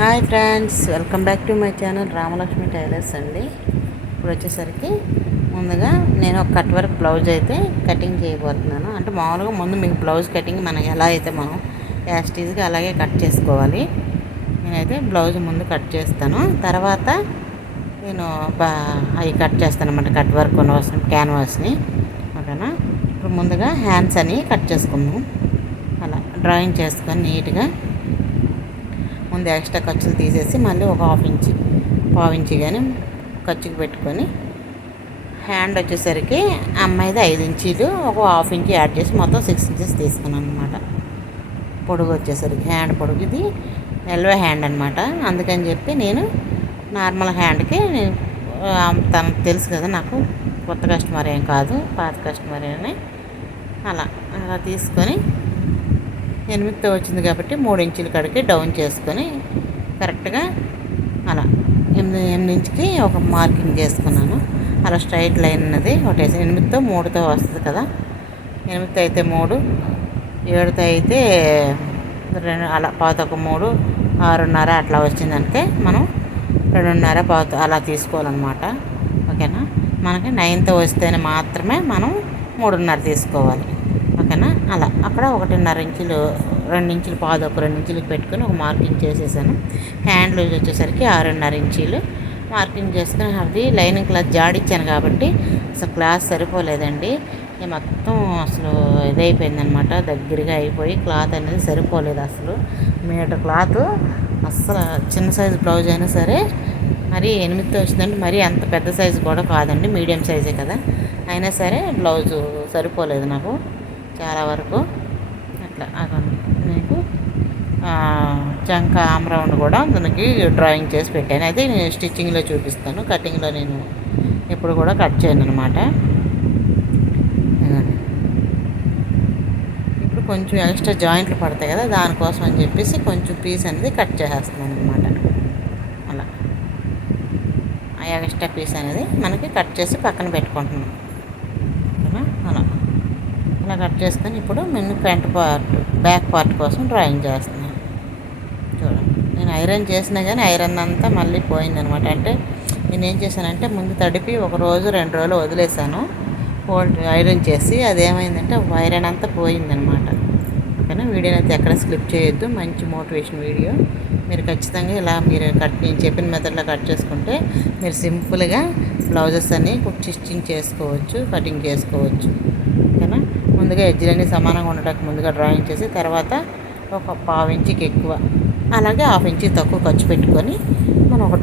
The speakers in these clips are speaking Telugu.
Hi friends, welcome back to my channel Ramalakshmi tailors అండి. ఇప్పుడు వచ్చేసరికి ముందుగా నేను ఒక కట్ వర్క్ బ్లౌజ్ అయితే కటింగ్ చేయబోతున్నాను. అంటే మామూలుగా ముందు మీకు బ్లౌజ్ కటింగ్ మనం ఎలా అయితే మనం యాస్టీజ్గా అలాగే కట్ చేసుకోవాలి. నేనైతే బ్లౌజ్ ముందు కట్ చేస్తాను, తర్వాత నేను అవి కట్ చేస్తాను అన్నమాట. కట్ వర్క్ కోసం క్యాన్వాస్ని ఓకేనా. ఇప్పుడు ముందుగా హ్యాండ్స్ అని కట్ చేసుకుందాం. అలా డ్రాయింగ్ చేసుకొని నీట్గా ముందు ఎక్స్ట్రా ఖర్చులు తీసేసి మళ్ళీ ఒక పావు ఇంచి కానీ ఖర్చుకు పెట్టుకొని హ్యాండ్ వచ్చేసరికి అమ్మాయిది 5 ఇంచీలు ఒక హాఫ్ ఇంచ్ యాడ్ చేసి మొత్తం 6 ఇంచెస్ తీసుకున్నాను అనమాట. పొడుగు వచ్చేసరికి హ్యాండ్ పొడుగు ఇది ఎల్వో హ్యాండ్ అనమాట. అందుకని చెప్పి నేను నార్మల్ హ్యాండ్కి తనకు తెలుసు కదా, నాకు కొత్త కస్టమర్ ఏం కాదు, పాత కస్టమర్ అని అలా అలా తీసుకొని 8తో వచ్చింది కాబట్టి 3 ఇంచుల కాడికి డౌన్ చేసుకొని కరెక్ట్గా అలా 8 ఇంచుకి ఒక మార్కింగ్ చేసుకున్నాను. అలా స్ట్రైట్ లైన్ అన్నది ఒకటేసి 8తో 3తో వస్తుంది కదా. 8తో అయితే 3, 7తో అయితే 2, అలా పాతొక 3, 6:30 అట్లా వచ్చిందంటే మనం 2:30 పాత అలా తీసుకోవాలన్నమాట. ఓకేనా. మనకి 9తో వస్తేనే మాత్రమే మనం 3:30 తీసుకోవాలి. ఓకేనా. అలా అక్కడ 1.5 ఇంచులు 2 ఇంచులు పాదొక 2 ఇంచులకు పెట్టుకొని ఒక మార్కింగ్ చేసేసాను. హ్యాండ్ లూజ్ వచ్చేసరికి 6.5 ఇంచీలు మార్కింగ్ చేసుకుని అది లైనింగ్ క్లాత్ జాడిచ్చాను కాబట్టి అసలు క్లాత్ సరిపోలేదండి. మొత్తం అసలు ఇదైపోయిందనమాట, దగ్గరగా అయిపోయి క్లాత్ అనేది సరిపోలేదు అసలు. మీటర్ క్లాత్ అస్సలు చిన్న సైజు బ్లౌజ్ అయినా సరే మరి 8తో వచ్చిందంటే మరీ అంత పెద్ద సైజు కూడా కాదండి, మీడియం సైజే కదా, అయినా సరే బ్లౌజు సరిపోలేదు నాకు చాలా వరకు. అట్లా నీకు చంక ఆమ్ రౌండ్ కూడా దానికి డ్రాయింగ్ చేసి పెట్టాను. అయితే నేను స్టిచ్చింగ్లో చూపిస్తాను, కటింగ్లో నేను ఎప్పుడు కూడా కట్ చేయను అనమాట. ఇప్పుడు కొంచెం ఎక్స్ట్రా జాయింట్లు పడతాయి కదా, దానికోసం అని చెప్పేసి కొంచెం పీస్ అనేది కట్ చేసేస్తున్నాను అనమాట. అలా ఆ ఎక్స్ట్రా పీస్ అనేది మనకి కట్ చేసి పక్కన పెట్టుకుంటున్నాను. అలా అలా కట్ చేసుకొని ఇప్పుడు నేను ఫ్రంట్ పార్ట్ బ్యాక్ పార్ట్ కోసం డ్రాయింగ్ చేస్తున్నాను. చూడండి, నేను ఐరన్ చేసినా కానీ ఐరన్ అంతా మళ్ళీ పోయిందనమాట. అంటే నేను ఏం చేశానంటే ముందు తడిపి 1 రోజు 2 రోజులు వదిలేసాను ఐరన్ చేసి. అదేమైందంటే ఐరన్ అంతా పోయిందనమాట. ఓకేనా. వీడియోని అయితే ఎక్కడ స్కిప్ చేయొద్దు, మంచి మోటివేషన్ వీడియో. మీరు ఖచ్చితంగా ఇలా మీరు నేను చెప్పిన మెథడ్లో కట్ చేసుకుంటే మీరు సింపుల్గా బ్లౌజెస్ అన్నీ స్టిచ్చింగ్ చేసుకోవచ్చు, కటింగ్ చేసుకోవచ్చు. ఓకేనా. ముందుగా ఎడ్జ్లన్నీ సమానంగా ఉండటానికి ముందుగా డ్రాయింగ్ చేసి తర్వాత ఒక పావు ఇంచుకి ఎక్కువ అలాగే హాఫ్ ఇంచు తక్కువ ఖర్చు పెట్టుకొని మనం ఒక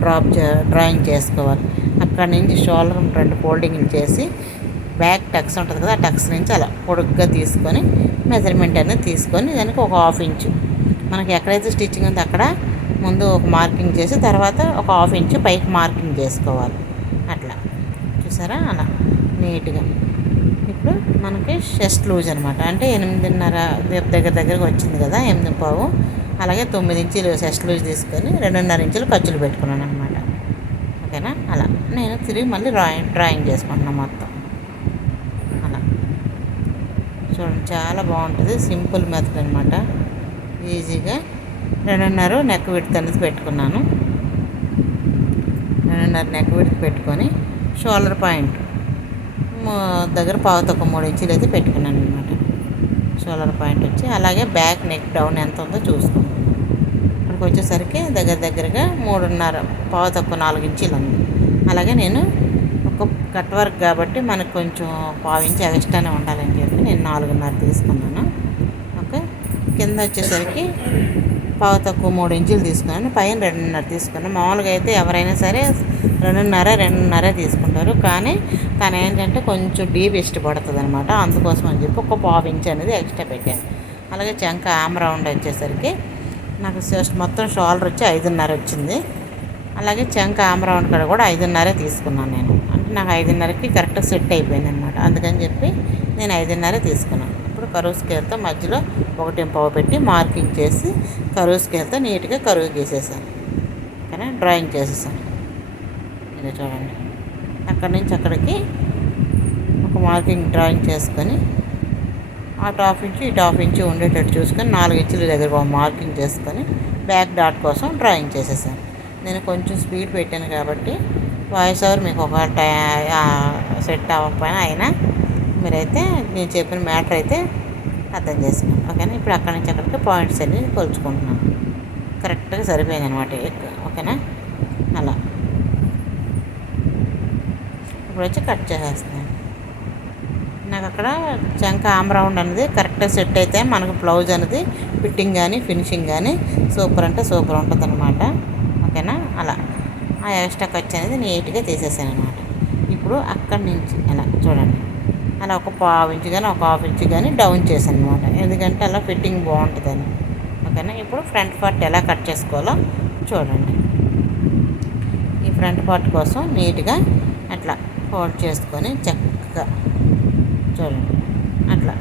డ్రాయింగ్ చేసుకోవాలి. అక్కడ నుంచి షోల్డర్ 2 ఫోల్డింగ్ చేసి బ్యాక్ టక్స్ ఉంటుంది కదా, ఆ టక్స్ నుంచి అలా పొడుగ్గా తీసుకొని మెజర్మెంట్ అనేది తీసుకొని దానికి ఒక హాఫ్ ఇంచు మనకి ఎక్కడైతే స్టిచ్చింగ్ ఉందో అక్కడ ముందు ఒక మార్కింగ్ చేసి తర్వాత ఒక హాఫ్ ఇంచు పైకి మార్కింగ్ చేసుకోవాలి. అట్లా చూసారా, అలా నీట్గా. ఇప్పుడు మనకి చెస్ట్ లూజ్ అనమాట. అంటే 8:30 దగ్గరకు వచ్చింది కదా, 8:15. అలాగే 9 ఇంచులు చెస్ట్ లూజ్ తీసుకొని 2.5 ఇంచులు ఖర్చులు పెట్టుకున్నాను అనమాట. ఓకేనా. అలా నేను తిరిగి మళ్ళీ డ్రాయింగ్ చేసుకుంటున్నాను మొత్తం. అలా చూడండి, చాలా బాగుంటుంది, సింపుల్ మెథడ్ అనమాట. ఈజీగా 2.5 నెక్ విడ్త్ అనేది పెట్టుకున్నాను. 2.5 నెక్ విడ్త్ పెట్టుకొని షోల్డర్ పాయింట్ దగ్గర పావుతొక్క 3 ఇంచులు అయితే పెట్టుకున్నాను అనమాట. షోల్డర్ పాయింట్ వచ్చి అలాగే బ్యాక్ నెక్ డౌన్ ఎంత ఉందో చూసుకోండి. ఇక్కడికి వచ్చేసరికి దగ్గరగా 3.5 పావుతొక్క 4 ఇంచులు ఉంది. అలాగే నేను ఒక కట్ వర్క్ కాబట్టి మనకు కొంచెం పావు ఇంచు ఎక్స్ట్రానే ఉండాలని చెప్పి నేను 4.5 తీసుకున్నాను. ఓకే. కింద వచ్చేసరికి పావుతొక్క 3 ఇంచులు తీసుకున్నాను, పైన 2.5 తీసుకున్నాను. మామూలుగా అయితే ఎవరైనా సరే 2.5 తీసుకుంటారు, కానీ తను ఏంటంటే కొంచెం డీప్ ఇష్టపడుతుంది అనమాట. అందుకోసం అని చెప్పి ఒక పావు ఇంచు అనేది ఎక్స్ట్రా పెట్టాను. అలాగే చంక ఆమ్ రౌండ్ వచ్చేసరికి నాకు మొత్తం షోల్డర్ వచ్చి 5.5 వచ్చింది. అలాగే చంక ఆమ్ రౌండ్ కాడ కూడా 5.5 తీసుకున్నాను నేను. అంటే నాకు 5.5కి కరెక్ట్గా సెట్ అయిపోయింది అనమాట. అందుకని చెప్పి నేను 5.5 తీసుకున్నాను. ఇప్పుడు కరువు స్కేల్తో మధ్యలో 1.5 పెట్టి మార్కింగ్ చేసి కరువు స్కేల్తో నీట్గా కరువు గీసేసాను. కానీ డ్రాయింగ్ చేసేసాను. ఇది చూడండి, అక్కడి నుంచి అక్కడికి ఒక మార్కింగ్ డ్రాయింగ్ చేసుకొని అటు హాఫ్ ఇంచు ఇటు హాఫ్ ఇంచు ఉండేటట్టు చూసుకొని 4 ఇంచుల దగ్గర మార్కింగ్ చేసుకొని బ్యాక్ డాట్ కోసం డ్రాయింగ్ చేసేసాను. నేను కొంచెం స్పీడ్ పెట్టాను కాబట్టి వాయిస్ ఓవర్ మీకు ఒక సెట్ అవ్వకపోయినా అయినా మీరైతే నేను చెప్పిన మ్యాటర్ అయితే అర్థం చేసుకున్నాను. ఓకేనా. ఇప్పుడు అక్కడి నుంచి అక్కడికి పాయింట్స్ అన్ని కొలుచుకుంటున్నాను. కరెక్ట్గా సరిపోయింది అనమాట. ఓకేనా. అలా ఇప్పుడు వచ్చి కట్ చేసేస్తున్నాను. నాకు అక్కడ చంక ఆమ్ రౌండ్ అనేది కరెక్ట్గా సెట్ అయితే మనకు బ్లౌజ్ అనేది ఫిట్టింగ్ కానీ ఫినిషింగ్ కానీ సూపర్ అంటే సూపర్ ఉంటుంది అనమాట. ఓకేనా. అలా ఆ ఎక్స్ట్రా ఖర్చు అనేది నీట్గా తీసేసాను అనమాట. ఇప్పుడు అక్కడి నుంచి అలా చూడండి, అలా ఒక పావు ఇంచు కానీ ఒక హాఫ్ ఇంచు కానీ డౌన్ చేశాను అనమాట. ఎందుకంటే అలా ఫిట్టింగ్ బాగుంటుందని. ఓకేనా. ఇప్పుడు ఫ్రంట్ పార్ట్ ఎలా కట్ చేసుకోవాలో చూడండి. ఈ ఫ్రంట్ పార్ట్ కోసం నీట్గా అట్లా ఫోల్డ్ చేసుకొని చక్కగా చూడండి, అట్లా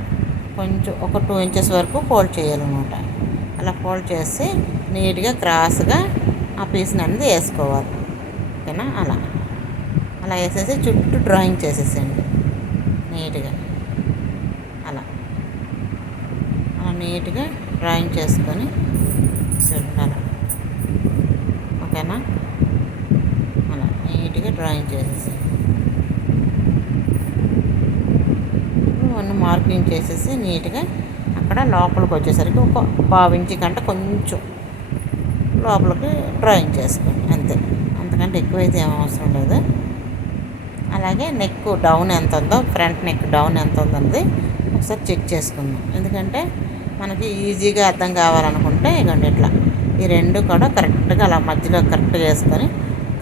కొంచెం ఒక 2 ఇంచెస్ వరకు ఫోల్డ్ చేయాలన్నమాట. అలా ఫోల్డ్ చేసి నీట్గా క్రాస్గా ఆ పీస్ని అనేది వేసుకోవాలి. ఓకేనా. అలా అలా వేసేసి చుట్టూ డ్రాయింగ్ చేసేసేయండి నీట్గా. అలా అలా నీట్గా డ్రాయింగ్ చేసుకొని చూడండి అలా. ఓకేనా. అలా నీట్గా డ్రాయింగ్ చేసేసేయండి. మార్కింగ్ చేసేసి నీట్గా అక్కడ లోపలికి వచ్చేసరికి ఒక పావు ఇంచి కంటే కొంచెం లోపలికి డ్రాయింగ్ చేసుకోండి అంతే. అంతకంటే ఎక్కువైతే ఏం అవసరం లేదు. అలాగే నెక్ డౌన్ ఎంత ఉందో, ఫ్రంట్ నెక్ డౌన్ ఎంత ఉందన్నది ఒకసారి చెక్ చేసుకుందాం. ఎందుకంటే మనకి ఈజీగా అర్థం కావాలనుకుంటే ఇవ్వండి ఇట్లా ఈ రెండు కూడా కరెక్ట్గా అలా మధ్యలో కరెక్ట్గా వేసుకొని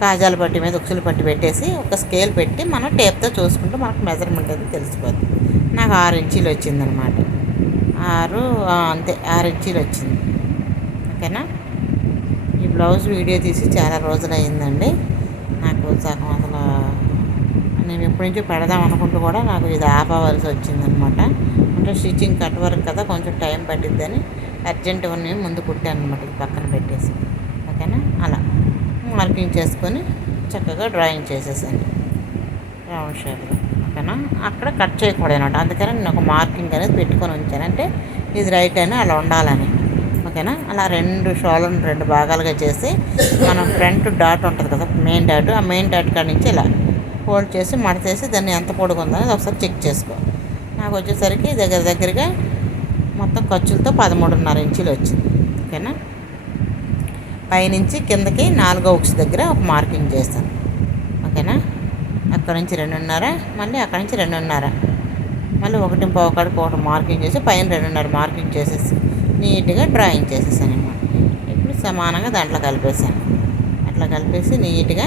కాజాల పట్టి మీద ఉక్సులు పట్టి పెట్టేసి ఒక స్కేల్ పెట్టి మనం టేప్తో చూసుకుంటే మనకు మెజర్మెంట్ అది తెలిసిపోతుంది. నాకు 6 ఇంచీలు వచ్చిందనమాట. అంతే 6 ఇంచీలు వచ్చింది. ఓకేనా. ఈ బ్లౌజ్ వీడియో తీసి చాలా రోజులు అయిందండి. నాకు సగం అసలు నేను ఎప్పటి నుంచో పెడదాం అనుకుంటూ కూడా నాకు ఇది ఆపవలసి వచ్చిందనమాట. అంటే స్టిచ్చింగ్ కట్ వర్క్ కదా, కొంచెం టైం పట్టిద్దని అర్జెంట్ ఉన్నవి ముందు కుట్టాను అనమాట. ఇది పక్కన పెట్టేసి. ఓకేనా. అలా మార్కింగ్ చేసుకొని చక్కగా డ్రాయింగ్ చేసేసాను రౌండ్ షేప్లో. ఓకేనా. అక్కడ కట్ చేయకూడదు అనమాట. అందుకని నేను ఒక మార్కింగ్ అనేది పెట్టుకొని ఉంచాను. అంటే ఇది రైట్ అని అలా ఉండాలని. ఓకేనా. అలా 2 షోల్డర్ని 2 భాగాలుగా చేసి మనం ఫ్రంట్ డాట్ ఉంటుంది కదా, మెయిన్ డాట్, ఆ మెయిన్ డాట్ కాడ నుంచి ఇలా ఫోల్డ్ చేసి మడతేసి దాన్ని ఎంత పొడుగు ఉందని ఒకసారి చెక్ చేసుకో. నాకు వచ్చేసరికి దగ్గరగా మొత్తం ఖర్చులతో 13.5 ఇంచీలు వచ్చింది. ఓకేనా. పైనుంచి కిందకి 4వ ఉక్స్ దగ్గర ఒక మార్కింగ్ చేస్తాను. ఓకేనా. అక్కడ నుంచి 2.5, మళ్ళీ అక్కడ నుంచి 2.5, మళ్ళీ 1.5 కాడికి ఒకటి మార్కింగ్ చేసి పైన 2.5 మార్కింగ్ చేసేసి నీట్గా డ్రాయింగ్ చేసేసాను అనమాట. ఇప్పుడు సమానంగా దాంట్లో కలిపేసాను. అట్లా కలిపేసి నీట్గా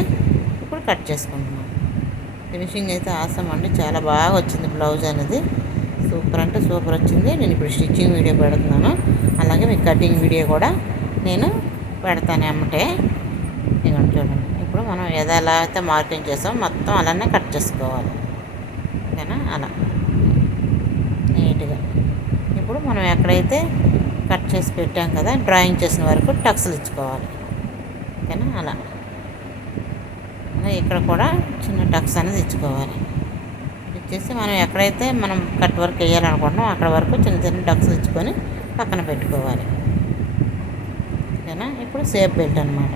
ఇప్పుడు కట్ చేసుకుంటున్నాను. ఫినిషింగ్ అయితే ఆసం అండి. చాలా బాగా వచ్చింది బ్లౌజ్ అనేది. సూపర్ అంటే సూపర్ వచ్చింది. నేను ఇప్పుడు స్టిచ్చింగ్ వీడియో పెడుతున్నాను. అలాగే మీకు కటింగ్ వీడియో కూడా నేను పెడతాను అమ్మటే. ఇదిగోండి చూడండి. ఇప్పుడు మనం ఎలా అయితే మార్కింగ్ చేస్తామో మొత్తం అలానే కట్ చేసుకోవాలి. ఓకేనా. అలా నీట్గా ఇప్పుడు మనం ఎక్కడైతే కట్ చేసి పెట్టాం కదా, డ్రాయింగ్ చేసిన వరకు టక్స్లు ఇచ్చుకోవాలి. ఓకేనా. అలా ఇక్కడ కూడా చిన్న టక్స్ అనేది ఇచ్చుకోవాలి. ఇచ్చేసి మనం ఎక్కడైతే మనం కట్ వర్క్ వేయాలనుకుంటున్నాం అక్కడ వరకు చిన్న టక్స్ ఇచ్చుకొని పక్కన పెట్టుకోవాలి. ఓకేనా. ఇప్పుడు సేఫ్ బెల్ట్ అనమాట.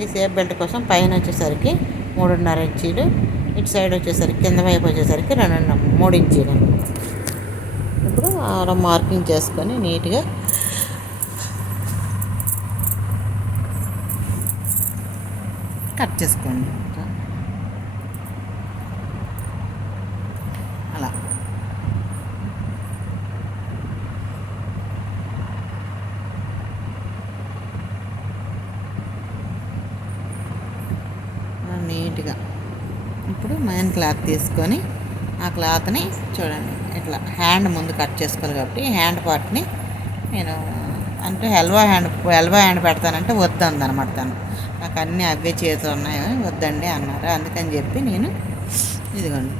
ఈ సేఫ్ బెల్ట్ కోసం పైన వచ్చేసరికి 3.5 ఇంచీలు, ఇటు సైడ్ వచ్చేసరికి కింద వైపు వచ్చేసరికి 3 ఇంచీలు అనమాట. ఇప్పుడు అలా మార్కింగ్ చేసుకొని నీట్గా కట్ చేసుకోండి. అలా నీట్గా ఇప్పుడు మెయిన్ క్లాత్ తీసుకొని ఆ క్లాత్ని చూడండి ఇట్లా హ్యాండ్ ముందు కట్ చేసుకోవాలి. కాబట్టి హ్యాండ్ పార్ట్ని నేను అంటే ఎల్బో హ్యాండ్ పెడతానంటే వద్దన్నమాట. తను నాకు అన్నీ అవే చేతులు ఉన్నాయి వద్దండి అన్నారు. అందుకని చెప్పి నేను ఇదిగోండి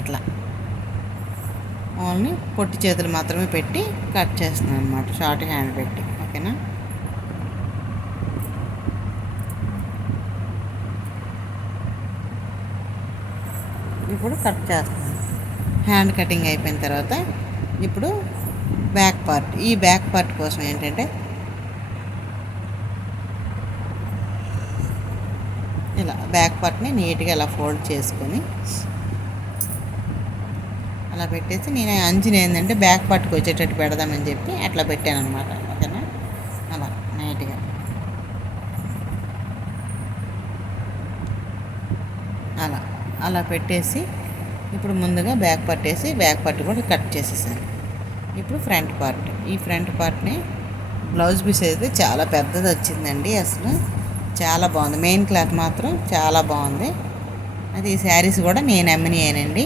ఇట్లా ఓన్లీ పొట్టి చేతులు మాత్రమే పెట్టి కట్ చేస్తున్నాను అనమాట, షార్ట్ హ్యాండ్ పెట్టి. ఓకేనా. ఇప్పుడు కట్ చేస్తున్నాను. హ్యాండ్ కటింగ్ అయిపోయిన తర్వాత ఇప్పుడు బ్యాక్ పార్ట్. ఈ బ్యాక్ పార్ట్ కోసం ఏంటంటే ఇలా బ్యాక్ పార్ట్ని నీట్గా ఇలా ఫోల్డ్ చేసుకొని అలా పెట్టేసి నేను అంచుని ఏంటంటే బ్యాక్ పార్ట్కి వచ్చేటట్టు పెడదామని చెప్పి అట్లా పెట్టాను అనమాట. ఓకేనా, అలా నీట్గా అలా అలా పెట్టేసి ఇప్పుడు ముందుగా బ్యాక్ పార్ట్ వేసి బ్యాక్ పార్ట్ కూడా కట్ చేసేసాను. ఇప్పుడు ఫ్రంట్ పార్ట్, ఈ ఫ్రంట్ పార్ట్ని బ్లౌజ్ పీస్ అయితే చాలా పెద్దది వచ్చిందండి. అసలు చాలా బాగుంది. మెయిన్ క్లాత్ మాత్రం చాలా బాగుంది. అది ఈ శారీస్ కూడా నేను అమ్మినానండి.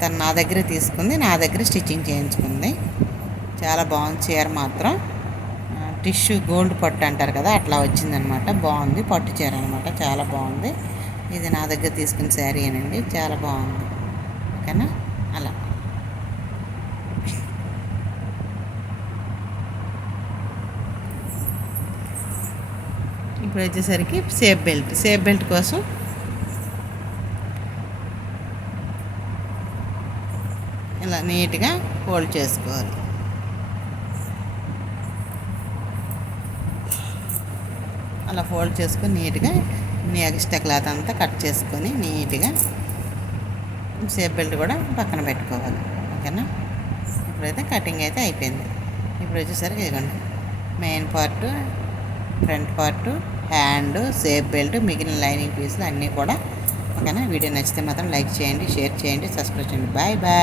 తను నా దగ్గర తీసుకుంది, నా దగ్గర స్టిచ్చింగ్ చేయించుకుంది. చాలా బాగుంది చీర మాత్రం. టిష్యూ గోల్డ్ పట్టు అంటారు కదా, అట్లా వచ్చిందనమాట. బాగుంది, పట్టు చీర అనమాట, చాలా బాగుంది. ఇది నా దగ్గర తీసుకున్న శారీ అనండి, చాలా బాగుంది. ఓకేనా, అలా ఇప్పుడు వచ్చేసరికి సేఫ్ బెల్ట్ కోసం ఇలా నీట్గా ఫోల్డ్ చేసుకోవాలి. అలా ఫోల్డ్ చేసుకొని నీట్గా ఎక్స్ట్రా క్లాత్ అంతా కట్ చేసుకొని నీట్గా సేఫ్ బెల్ట్ కూడా పక్కన పెట్టుకోవాలి. ఓకేనా, ఇప్పుడైతే కటింగ్ అయితే అయిపోయింది. ఇప్పుడు వచ్చేసరికి ఇదిగోండి main part, front part, hand, safe belt, మిగిలిన లైనింగ్ పీసులు అన్నీ కూడా. ఓకేనా, వీడియో నచ్చితే మాత్రం లైక్ చేయండి, షేర్ చేయండి, సబ్స్క్రైబ్ చేయండి. Bye bye.